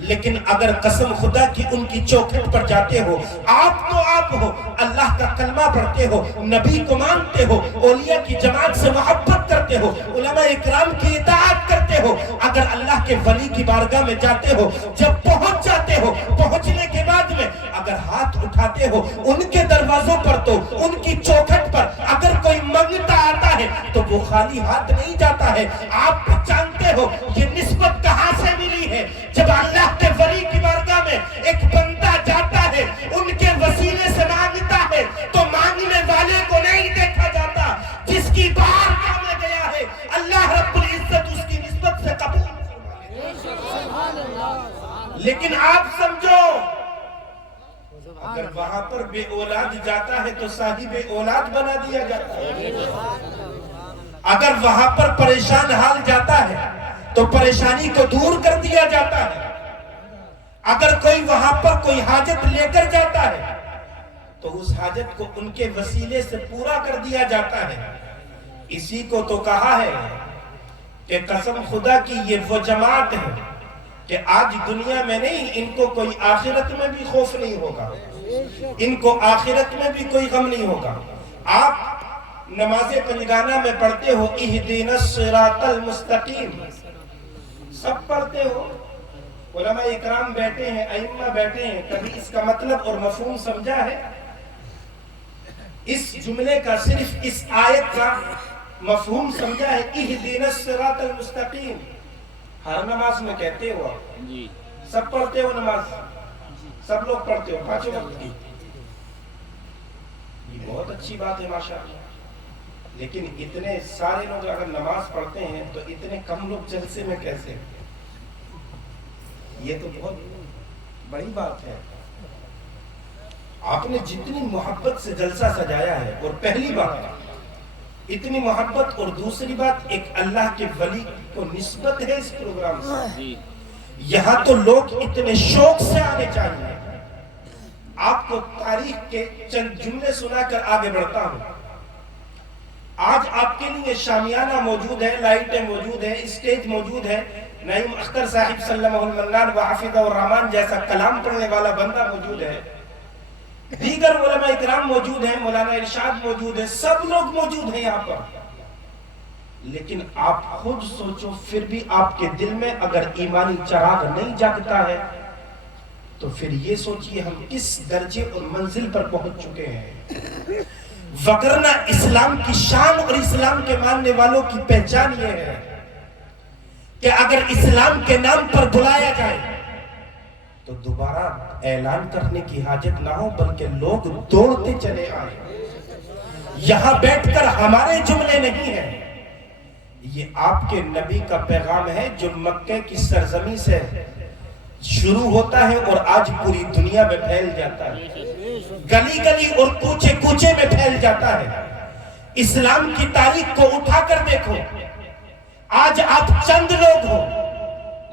لیکن اگر قسم خدا کی ان کی چوکھٹ پر جاتے ہو، آپ تو آپ ہو، اللہ کا کلمہ پڑھتے ہو، نبی کو مانتے ہو، اولیاء کی جماعت سے محبت کرتے ہو، علماء اکرام کی اطاعت کرتے ہو، اگر اللہ کے ولی کی بارگاہ میں جاتے ہو، جب پہنچ جاتے ہو، پہنچنے کے بعد میں اگر ہاتھ اٹھاتے ہو ان کے دروازوں پر، تو ان کی چوکھٹ پر اگر کوئی منگتا آتا ہے تو وہ خالی ہاتھ نہیں جاتا ہے۔ آپ جانتے ہو یہ نسبت کہاں سے ملی ہے؟ جب اللہ کے ولی کی بارگاہ میں ایک بندہ جاتا ہے، ان کے وسیلے سے مانگتا ہے، تو مانگنے والے کو نہیں دیکھا جاتا، جس کی بارگاہ میں گیا ہے اللہ رب العزت اس کی نسبت سے قبول فرما لیتا ہے۔ لیکن آپ سمجھو، اگر وہاں پر بے اولاد جاتا ہے تو صاحب اولاد بنا دیا جاتا ہے، اگر وہاں پر پریشان حال جاتا ہے تو پریشانی کو دور کر دیا جاتا ہے، اگر کوئی وہاں پر کوئی حاجت لے کر جاتا ہے تو اس حاجت کو ان کے وسیلے سے پورا کر دیا جاتا ہے۔ اسی کو تو کہا ہے کہ قسم خدا کی یہ وہ جماعت ہے کہ آج دنیا میں نہیں، ان کو کوئی آخرت میں بھی خوف نہیں ہوگا، ان کو آخرت میں بھی کوئی غم نہیں ہوگا۔ آپ نماز پنجگانہ میں پڑھتے ہو اہدنا الصراط المستقیم، سب پڑھتے ہو، علماء اکرام بیٹھے ہیں، ائمہ بیٹھے ہیں، کبھی اس کا مطلب اور مفہوم سمجھا ہے؟ اس جملے کا، صرف اس آیت کا مفہوم سمجھا ہے؟ اہدنا الصراط المستقیم ہر نماز میں کہتے ہو آپ، سب پڑھتے ہو نماز، سب لوگ پڑھتے ہو پانچوں وقت کی، یہ بہت اچھی بات ہے ماشاءاللہ۔ لیکن اتنے سارے لوگ اگر نماز پڑھتے ہیں تو اتنے کم لوگ جلسے میں کیسے؟ یہ تو بہت بڑی بات ہے۔ آپ نے جتنی محبت سے جلسہ سجایا ہے، اور پہلی بات اتنی محبت، اور دوسری بات ایک اللہ کے ولی کو نسبت ہے اس پروگرام سے، یہاں تو لوگ اتنے شوق سے آنے چاہیے۔ آپ کو تاریخ کے چند جملے سنا کر آگے بڑھتا ہوں۔ آج آپ کے لیے شامیانہ موجود ہے، لائٹیں موجود ہیں، اسٹیج موجود ہے، نعیم اختر صاحب سلمہ المنان وحافظہ الرحمن جیسا کلام پڑھنے والا بندہ موجود ہے، دیگر علماء اکرام موجود ہیں، مولانا ارشاد موجود ہے، سب لوگ موجود ہیں یہاں پر۔ لیکن آپ خود سوچو، پھر بھی آپ کے دل میں اگر ایمانی چراغ نہیں جاگتا ہے تو پھر یہ سوچئے ہم کس درجے اور منزل پر پہنچ چکے ہیں۔ وگرنہ اسلام کی شان اور اسلام کے ماننے والوں کی پہچان یہ ہے کہ اگر اسلام کے نام پر بلایا جائے تو دوبارہ اعلان کرنے کی حاجت نہ ہو، بلکہ لوگ دوڑتے چلے آئیں۔ یہاں بیٹھ کر ہمارے جملے نہیں ہیں، یہ آپ کے نبی کا پیغام ہے جو مکہ کی سرزمین سے شروع ہوتا ہے اور آج پوری دنیا میں پھیل جاتا ہے، گلی گلی اور کوچے کوچے میں پھیل جاتا ہے۔ اسلام کی تاریخ کو اٹھا کر دیکھو، آج آپ چند لوگ ہو،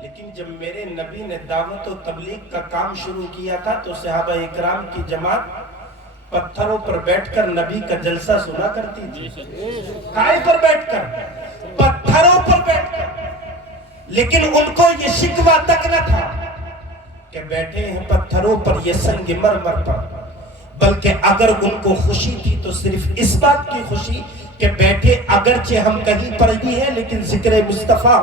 لیکن جب میرے نبی نے دعوت و تبلیغ کا کام شروع کیا تھا تو صحابہ اکرام کی جماعت پتھروں پر بیٹھ کر نبی کا جلسہ سنا کرتی تھی، کائے پر بیٹھ کر، پتھروں پر بیٹھ کر۔ لیکن ان کو یہ شکوہ تک نہ تھا کہ بیٹھے ہیں پتھروں پر، یہ سنگ مرمر پر، بلکہ اگر ان کو خوشی تھی تو صرف اس بات کی خوشی کہ بیٹھے اگرچہ ہم کہیں پر بھی ہیں لیکن ذکر مصطفیٰ،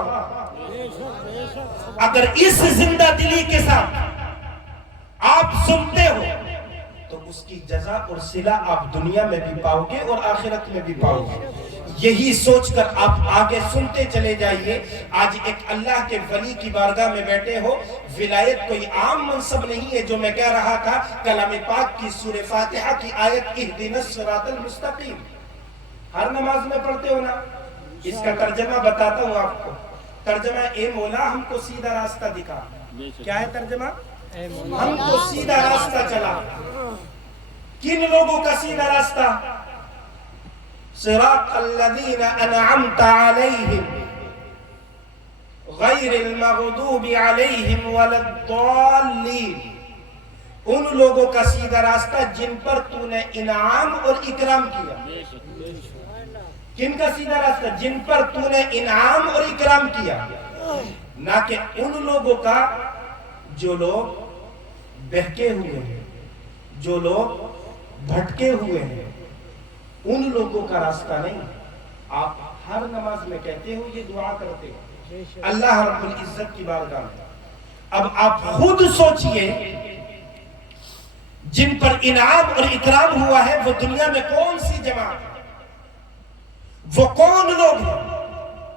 اگر اس زندہ دلی کے ساتھ آپ سنتے ہو تو اس کی جزا اور صلہ آپ دنیا میں بھی پاؤ گے اور آخرت میں بھی پاؤ گے۔ یہی سوچ کر آپ آگے سنتے چلے جائیے۔ آج ایک اللہ کے ولی کی بارگاہ میں بیٹھے ہو، ولایت کوئی عام منصب نہیں ہے جو میں کہہ رہا تھا، کلام پاک کی سورہ فاتحہ کی آیت اہدنا الصراط المستقیم ہر نماز میں پڑھتے ہو نا، اس کا ترجمہ بتاتا ہوں آپ کو۔ ترجمہ اے مولا ہم کو سیدھا راستہ دکھا، کیا ہے ترجمہ؟ ہم کو سیدھا راستہ چلا۔ کن لوگوں کا سیدھا راستہ؟ صراط الذین انعمت علیہم غیر المغضوب علیہم ولا الضالین، ان لوگوں کا سیدھا راستہ جن پر تو نے انعام اور اکرام کیا۔ کن کا سیدھا راستہ؟ جن پر تو نے انعام اور اکرام کیا۔ نہ کہ ان لوگوں کا جو لوگ بہکے ہوئے ہیں، جو لوگ بھٹکے ہوئے ہیں، ان لوگوں کا راستہ نہیں۔ آپ ہر نماز میں کہتے ہو، یہ دعا کرتے ہو اللہ رب العزت کی بارگاہ میں۔ اب آپ خود سوچئے جن پر انعام اور اکرام ہوا ہے وہ دنیا میں کون سی جماعت ہے، وہ کون لوگ ہیں؟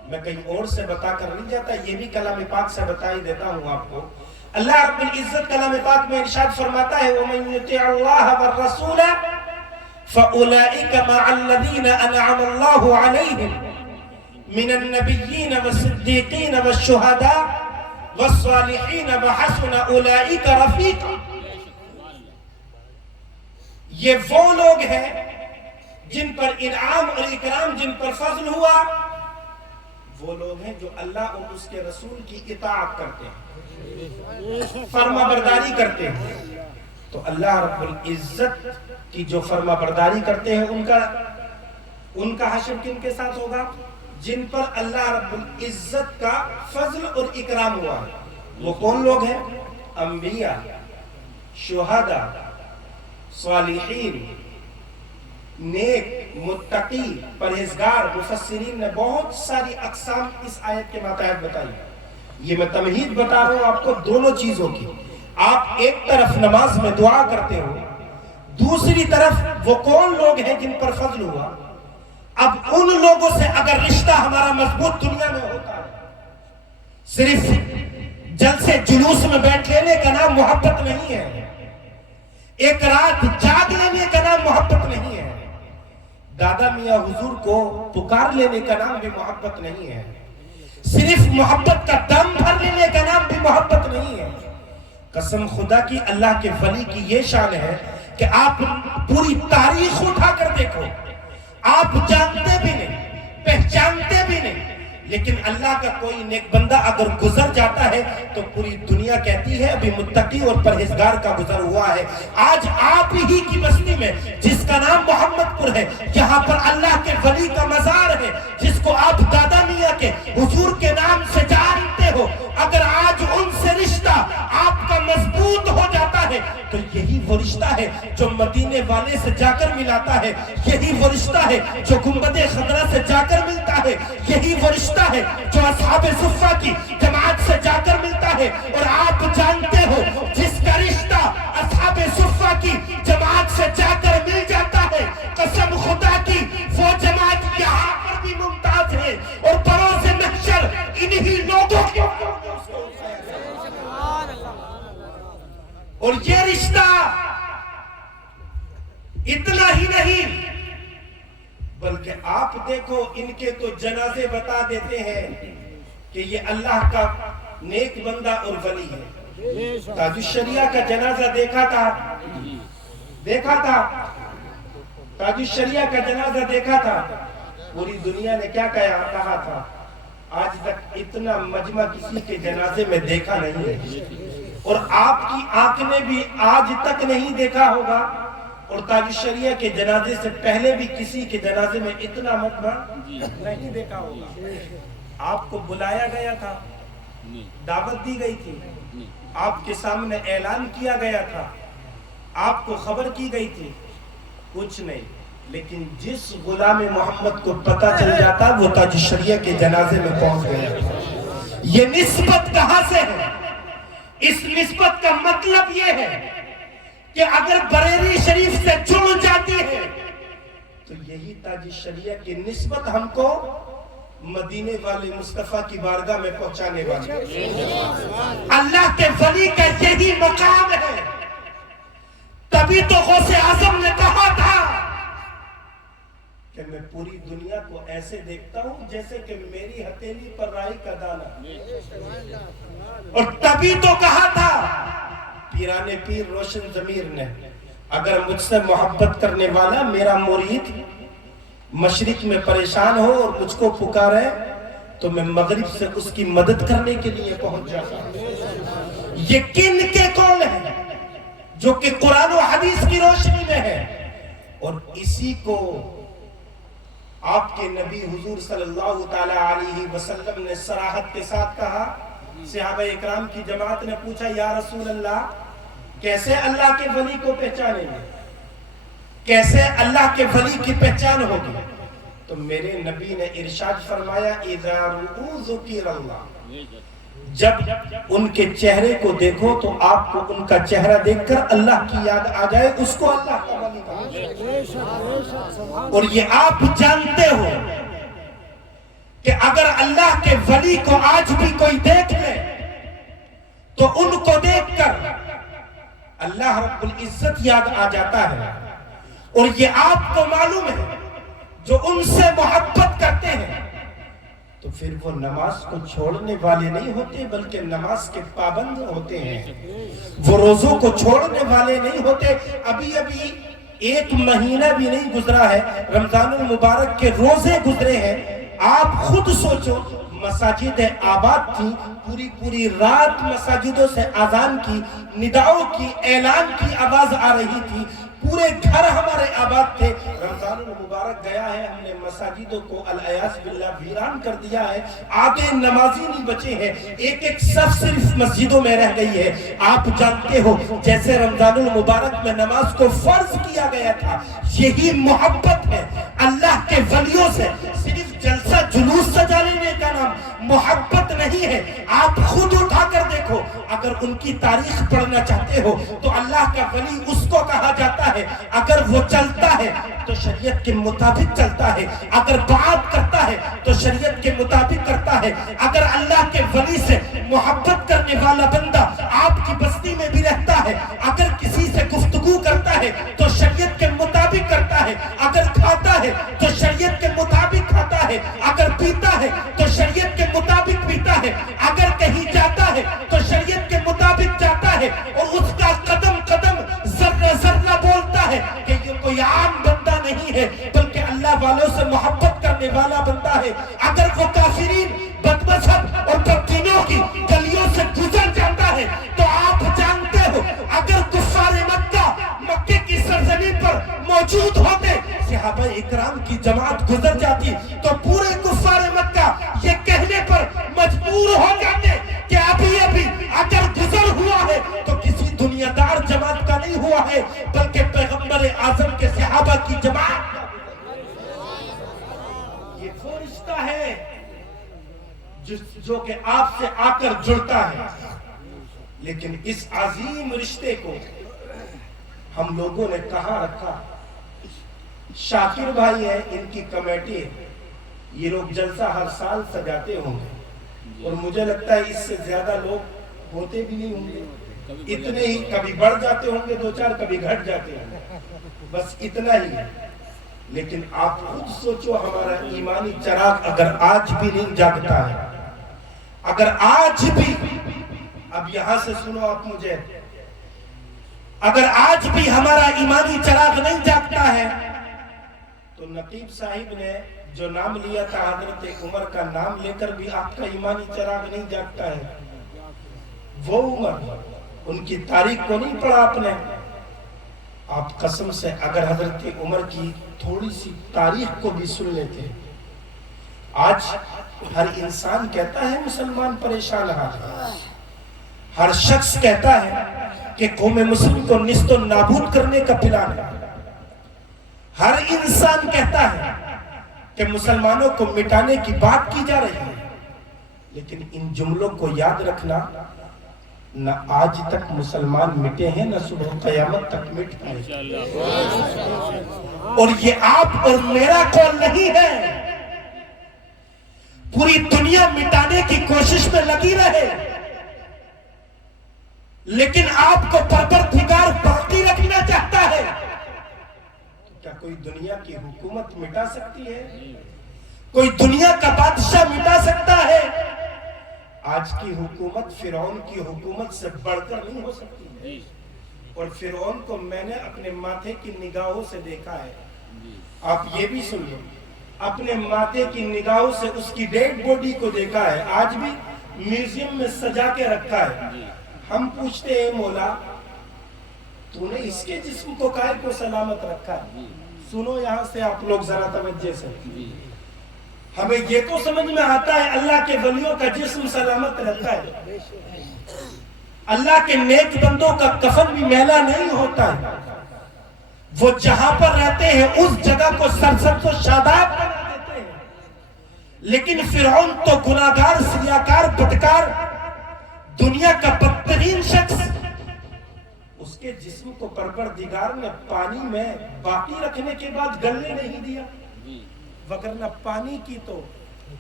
میں کہیں اور سے بتا کر نہیں جاتا، یہ بھی کلام پاک سے بتا ہی دیتا ہوں آپ کو۔ اللہ رب العزت کلام پاک میں ارشاد فرماتا ہے وَمَن يُطِعِ اللَّهَ وَالرَّسُولَ فَأُولَئِكَ مَعَ الَّذِينَ أَنْعَمَ اللَّهُ عَلَيْهِمْ مِنَ النَّبِيِّينَ وَالصِّدِّيقِينَ وَالشُّهَدَاءِ وَالصَّالِحِينَ وَحَسُنَ أُولَئِكَ رَفِيقًا۔ یہ وہ لوگ ہیں جن پر انعام اور اکرام، جن پر فضل ہوا، وہ لوگ ہیں جو اللہ اور اس کے رسول کی اطاعت کرتے ہیں، فرما برداری کرتے ہیں۔ تو اللہ رب العزت کی جو فرما برداری کرتے ہیں ان کا حشر کن کے ساتھ ہوگا؟ جن پر اللہ رب العزت کا فضل اور اکرام ہوا۔ وہ کون لوگ ہیں؟ انبیاء، شہداء، صالحین، نیک، متقی، پرہیزگار۔ مفسرین نے بہت ساری اقسام اس آیت کے ماتحت بتائی۔ یہ میں تمہید بتا رہا ہوں آپ کو دونوں چیزوں کی۔ آپ ایک طرف نماز میں دعا کرتے ہو، دوسری طرف وہ کون لوگ ہیں جن پر فضل ہوا۔ اب ان لوگوں سے اگر رشتہ ہمارا مضبوط دنیا میں ہوتا ہے، صرف جلسے جلوس میں بیٹھ لینے کا نام محبت نہیں ہے، ایک رات جاگ لینے کا نام محبت نہیں ہے، دادا میاں حضور کو پکار لینے کا نام بھی محبت نہیں ہے، صرف محبت کا دم بھر لینے کا نام بھی محبت نہیں ہے۔ قسم خدا کی اللہ کے ولی کی یہ شان ہے کہ آپ پوری تاریخ اٹھا کر دیکھو، آپ جانتے بھی نہیں، پہچانتے بھی نہیں، لیکن اللہ کا کوئی نیک بندہ اگر گزر جاتا ہے تو پوری دنیا کہتی ہے ابھی متقی اور پرہیزگار کا گزر ہوا ہے۔ آج آپ ہی کی بستی میں جس کا نام محمد پور ہے، یہاں پر اللہ کے ولی کا مزار ہے جس کو آپ دادا میاں کے حضور کے نام سے جانتے ہو، اگر آج ان سے رشتہ آپ کا مضبوط ہو جاتا ہے تو یہی وہ رشتہ ہے جو مدینے والے سے جا کر ملاتا ہے، یہی وہ رشتہ ہے جو گنبد خضرا سے جا کر ملتا ہے، یہی وہ رشتہ ہے جو اصحاب صفہ کی جماعت سے جا کر ملتا ہے۔ اور آپ جانتے ہو جس کا رشتہ اصحاب صفہ کی جماعت سے جا کر مل جاتا ہے، قسم خدا کی وہ جماعت یہاں پر بھی ممتاز ہے اور بروز محشر انہی لوگوں کے اور یہ رشتہ اتنا ہی نہیں بلکہ آپ دیکھو ان کے تو جنازے بتا دیتے ہیں کہ یہ اللہ کا نیک بندہ اور ولی ہے۔ تاج الشریعہ کا جنازہ دیکھا تھا تاج الشریعہ کا جنازہ دیکھا تھا، پوری دنیا نے کیا کہا تھا؟ آج تک اتنا مجمع کسی کے جنازے میں دیکھا نہیں ہے، اور آپ کی آنکھ نے بھی آج تک نہیں دیکھا ہوگا، اور تاج الشریعہ کے جنازے سے پہلے بھی کسی کے جنازے میں اتنا مجمع نہیں دیکھا ہوگا۔ آپ کو بلایا گیا تھا، دعوت دی گئی تھی، آپ کے سامنے اعلان کیا گیا تھا، آپ کو خبر کی گئی تھی، کچھ نہیں، لیکن جس غلام محمد کو پتہ چل جاتا وہ تاج الشریعہ کے جنازے میں پہنچ گیا۔ یہ نسبت کہاں سے ہے؟ اس نسبت کا مطلب یہ ہے کہ اگر بریلی شریف سے جڑ جاتی ہے تو یہی تاج الشریعہ کی نسبت ہم کو مدینے والے مصطفیٰ کی بارگاہ میں پہنچانے والی ہے۔ اللہ کے ولی کا یہی مقام ہے، تبھی تو غوث اعظم نے کہا تھا کہ میں پوری دنیا کو ایسے دیکھتا ہوں جیسے کہ میری ہتھیلی پر رائی کا دانہ، اور تبھی تو کہا تھا پیران پیر روشن ضمیر نے، اگر مجھ سے محبت کرنے والا میرا مرید مشرق میں پریشان ہو اور مجھ کو پکارے تو میں مغرب سے اس کی مدد کرنے کے لیے پہنچ جاتا ہوں۔ یہ کن کے قول ہے جو کہ قرآن و حدیث کی روشنی میں ہے، اور اسی کو آپ کے نبی حضور صلی اللہ تعالی علیہ وسلم نے صراحت کے ساتھ کہا صحابہ اکرام کی جماعت نے پوچھا یا رسول اللہ کیسے اللہ کے ولی کو پہچانیں گے, کیسے اللہ کے ولی کی پہچان ہوگی؟ تو میرے نبی نے ارشاد فرمایا اذا رؤوا ذکر اللہ, جب ان کے چہرے کو دیکھو تو آپ کو ان کا چہرہ دیکھ کر اللہ کی یاد آ جائے, اس کو اللہ کا ولی کہا جائے. اور یہ آپ جانتے ہو کہ اگر اللہ کے ولی کو آج بھی کوئی دیکھ لے تو ان کو دیکھ کر اللہ رب العزت یاد آ جاتا ہے. اور یہ آپ کو معلوم ہے جو ان سے محبت کرتے ہیں تو پھر وہ نماز کو چھوڑنے والے نہیں ہوتے بلکہ نماز کے پابند ہوتے ہیں, وہ روزوں کو چھوڑنے والے نہیں ہوتے. ابھی ابھی ایک مہینہ بھی نہیں گزرا ہے, رمضان المبارک کے روزے گزرے ہیں. آپ خود سوچو, مساجد آباد تھی, پوری رات مساجدوں سے اذان کی, نداؤں کی, اعلان کی آواز آ رہی تھی, پورے گھر ہمارے آباد تھے. رمضان المبارک گیا ہے, ہم نے مساجدوں کو العیاذ باللہ ویران کر دیا ہے, آدھے نمازی نہیں بچے ہیں, ایک صف صرف مسجدوں میں رہ گئی ہے. آپ جانتے ہو جیسے رمضان المبارک میں نماز کو فرض کیا گیا تھا, یہی محبت ہے اللہ کے ولیوں سے. صرف جلسہ جلوس سجا لینے کا نام محبت نہیں ہے. آپ خود اٹھا کر دیکھو, اگر ان کی تاریخ پڑھنا چاہتے ہو تو اللہ کا ولی اس کو کہا جاتا ہے اگر وہ چلتا ہے تو شریعت کے مطابق چلتا ہے, اگر بات کرتا ہے تو شریعت کے مطابق کرتا ہے. اگر اللہ کے ولی سے محبت کرنے والا بندہ آپ کی بستی میں بھی رہتا ہے, اگر کسی سے گفتگو کرتا ہے تو شریعت کے مطابق کرتا ہے, اگر کھاتا ہے تو شریعت کے مطابق کھاتا ہے, اگر پیتا ہے تو شریعت کے مطابق پیتا ہے, اگر کہیں جاتا ہے تو شریعت کے مطابق جاتا ہے. اور اس کا قدم قدم ذرہ ذرہ بولتا ہے کہ یہ کوئی عام بندہ نہیں ہے بلکہ اللہ والوں سے محبت کرنے والا بندہ ہے. اگر وہ کافرین, بدمذہب اور بددینوں کی گلیوں سے گزر جاتا ہے تو آپ جانتے ہو اگر کفار مکہ کی سرزمین پر موجود ہوتے, صحابہ اکرام کی جماعت گزر جاتی تو پورے کفار مکہ یہ کہنے پر مجبور ہو جاتے کہ ابھی اگر گزر ہوا ہے تو کسی دنیا دار جماعت کا نہیں ہوا ہے بلکہ پیغمبر اعظم کے صحابہ کی جماعت. یہ وہ رشتہ ہے جو کہ آپ سے آ کر جڑتا ہے. لیکن اس عظیم رشتے کو ہم لوگوں نے کہاں رکھا؟ شاکر بھائی ہیں, ان کی کمیٹی ہے, یہ لوگ جلسہ ہر سال سجاتے ہوں گے اور مجھے لگتا ہے اس سے زیادہ لوگ ہوتے بھی نہیں ہوں گے, اتنے ہی, کبھی بڑھ جاتے ہوں گے 2-4, کبھی گھٹ جاتے ہوں گے, بس اتنا ہی ہے. لیکن آپ خود سوچو, ہمارا ایمانی چراغ اگر آج بھی نہیں جاگتا ہے, اگر آج بھی, اب یہاں سے سنو آپ مجھے, اگر آج بھی ہمارا ایمانی چراغ نہیں جاگتا ہے تو نقیب صاحب نے جو نام لیا تھا حضرت عمر کا نام لے کر بھی آپ کا ایمانی چراغ نہیں جاگتا ہے. وہ عمر, ان کی تاریخ کو نہیں پڑھا آپ نے؟ آپ قسم سے اگر حضرت عمر کی تھوڑی سی تاریخ کو بھی سن لیتے. آج ہر انسان کہتا ہے مسلمان پریشان ہے, ہر شخص کہتا ہے کہ قوم مسلم کو نیست و نابود کرنے کا پلان ہے, ہر انسان کہتا ہے کہ مسلمانوں کو مٹانے کی بات کی جا رہی ہے. لیکن ان جملوں کو یاد رکھنا, نہ آج تک مسلمان مٹے ہیں, نہ صبح قیامت تک مٹ پائے. اور یہ آپ اور میرا قول نہیں ہے, پوری دنیا مٹانے کی کوشش میں لگی رہے لیکن آپ کو پروردگار باقی رکھنا چاہتا ہے. کیا کوئی دنیا کی حکومت مٹا سکتی ہے؟ کوئی دنیا کا بادشاہ مٹا سکتا ہے؟ آج کی حکومت فرعون کی حکومت سے بڑھ کر نہیں ہو سکتی. اور فرعون کو میں نے اپنے ماتھے کی نگاہوں سے دیکھا ہے. آپ یہ بھی سن لو, اپنے ماتھے کی نگاہوں سے اس کی ڈیڈ باڈی کو دیکھا ہے, آج بھی میوزیم میں سجا کے رکھا ہے. ہم پوچھتے ہیں مولا تو نے اس کے جسم کو کائے کو سلامت رکھا ہے؟ سنو یہاں سے آپ لوگ ذرا توجہ سے, ہمیں یہ تو سمجھ میں آتا ہے اللہ کے ولیوں کا جسم سلامت رہتا ہے، اللہ کے نیک بندوں کا کفن بھی میلا نہیں ہوتا ہے، وہ جہاں پر رہتے ہیں اس جگہ کو سرسبز و شاداب بنا دیتے ہیں۔ لیکن فرعون تو گناہگار، سیاکار، بدکار، دنیا کا بدترین شخص، اس کے جسم کو پروردگار نے پانی میں باقی رکھنے کے بعد گلنے نہیں دیا، وگرنہ پانی کی تو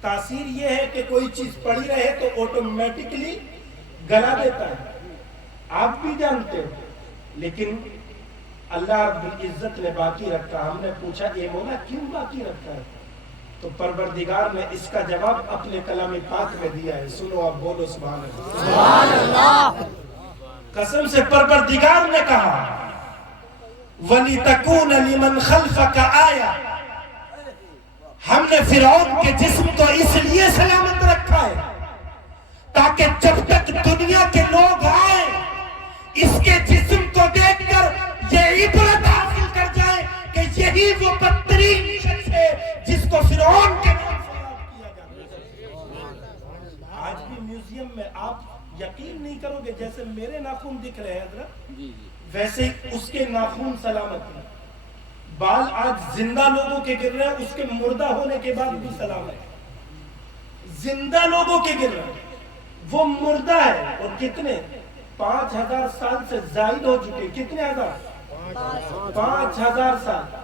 تاثیر یہ ہے کہ کوئی چیز پڑی رہے تو آٹومیٹکلی گلا دیتا ہے، آپ بھی جانتے ہو۔ لیکن اللہ رب العزت نے باقی رکھا۔ ہم نے پوچھا اے مولا کیوں باقی رکھا ہے؟ تو پروردگار نے اس کا جواب اپنے کلام پاک میں دیا ہے، سنو اب بولو سبحان اللہ۔ سبحان اللہ۔ قسم سے پروردگار نے کہا وَلِتَكُونَ لِمَنْ خَلْفَكَ آیَةً، ہم نے فرعون کے جسم کو اس لیے سلامت رکھا ہے تاکہ جب تک دنیا کے لوگ آئیں اس کے جسم کو دیکھ کر یہ عبرت حاصل کر جائیں کہ یہی وہ بدترین شخص ہے جس کو فرعون کے نام سے یاد کیا جاتا ہے۔ آج بھی میوزیم میں آپ یقین نہیں کرو گے، جیسے میرے ناخن دکھ رہے ہیں حضرت، ویسے اس کے ناخن سلامت ہیں۔ بال آج زندہ لوگوں کے گر رہے ہیں، اس کے مردہ ہونے کے بعد بھی سلامت ہے۔ زندہ لوگوں کے گر رہے ہیں، وہ مردہ ہے، اور کتنے 5000 سال سے زائد ہو چکے، کتنے ہزار؟ 5000 سال،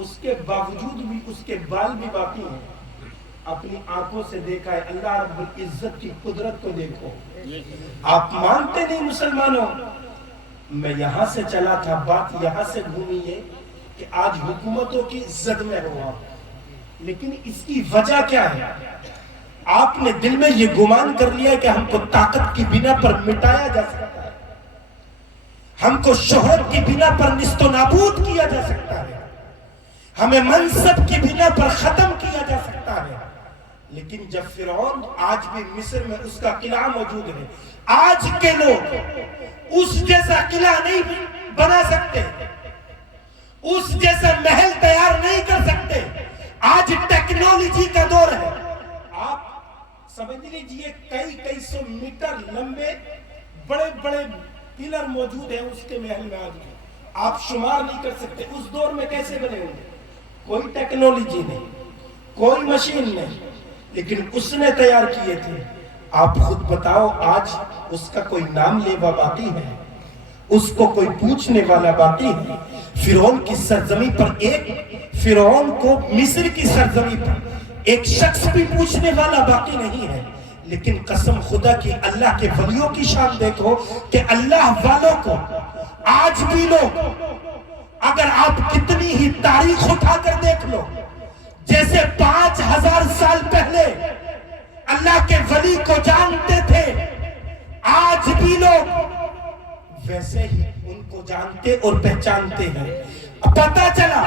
اس کے باوجود بھی اس کے بال بھی باقی ہیں۔ اپنی آنکھوں سے دیکھا ہے، اللہ رب العزت کی قدرت کو دیکھو۔ آپ مانتے نہیں مسلمانوں؟ میں یہاں سے چلا تھا، بات یہاں سے گھومی ہے کہ آج حکومتوں کی زد میں ہوا، لیکن اس کی وجہ کیا ہے؟ آپ نے دل میں یہ گمان کر لیا کہ ہم کو طاقت کی بنا پر مٹایا جا سکتا ہے، ہم کو شہرت کی بنا پر نیست و نابود کیا جا سکتا ہے، ہمیں منصب کی بنا پر ختم کیا جا سکتا ہے۔ لیکن جب فرعون، آج بھی مصر میں اس کا قلعہ موجود ہے، آج کے لوگ اس جیسا قلعہ نہیں بنا سکتے، اس جیسا محل تیار نہیں کر سکتے۔ آج ٹیکنالوجی کا دور ہے، آپ سمجھ لیجئے کئی سو میٹر لمبے بڑے بڑے پلر موجود ہیں اس کے محل میں، آج بھی آپ شمار نہیں کر سکتے۔ اس دور میں کیسے بنے ہوئے؟ کوئی ٹیکنالوجی نہیں، کوئی مشین نہیں، لیکن اس نے تیار کیے تھے۔ آپ خود بتاؤ، آج اس کا کوئی نام لیوا باقی ہے؟ اس کو کوئی پوچھنے والا باقی ہے؟ فرعون کی سرزمین پر فرعون کو مصر کی سرزمین پر ایک شخص بھی پوچھنے والا باقی نہیں ہے۔ لیکن قسم خدا کی، اللہ کے ولیوں کی شان دیکھو کہ اللہ والوں کو آج بھی لوگ، اگر آپ کتنی ہی تاریخ اٹھا کر دیکھ لو، جیسے 5000 سال پہلے اللہ کے ولی کو جانتے تھے، آج بھی لوگ ویسے ہی ان کو جانتے اور پہچانتے ہیں۔ پتہ چلا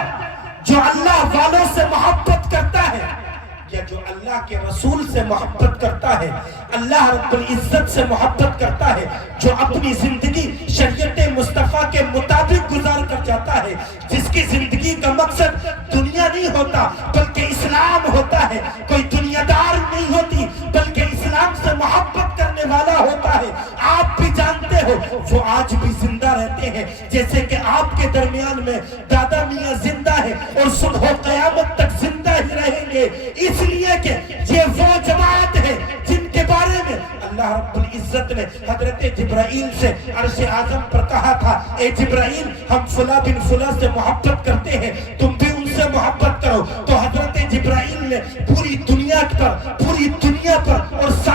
جو اللہ والوں سے محبت کرتا ہے یا جو اللہ کے رسول سے محبت کرتا ہے، اللہ رب العزت سے محبت کرتا ہے، جو اپنی زندگی شریعت مصطفیٰ کے مطابق گزار کر جاتا ہے، جس کی زندگی کا مقصد دنیا نہیں ہوتا بلکہ اسلام ہوتا ہے، کوئی دنیا دار نہیں ہوتی بلکہ اسلام سے محبت کرنے والا ہوتا ہے، آپ بھی جانتے ہو وہ آج بھی زندہ رہتے ہیں، جیسے کہ آپ کے درمیان میں دادا میاں زندہ ہے اور صبح قیامت تک زندہ ہی رہیں گے، اس لیے کہ یہ وہ جماعت ہے جن کے بارے میں اللہ رب العزت نے حضرت جبرائیل سے عرش اعظم پر کہا تھا، اے جبرائیل ہم فلاں بن فلاں سے محبت کرتے ہیں، تم بھی ان سے محبت کرو۔ تو حضرت جبرائیل نے پوری دنیا پر، پوری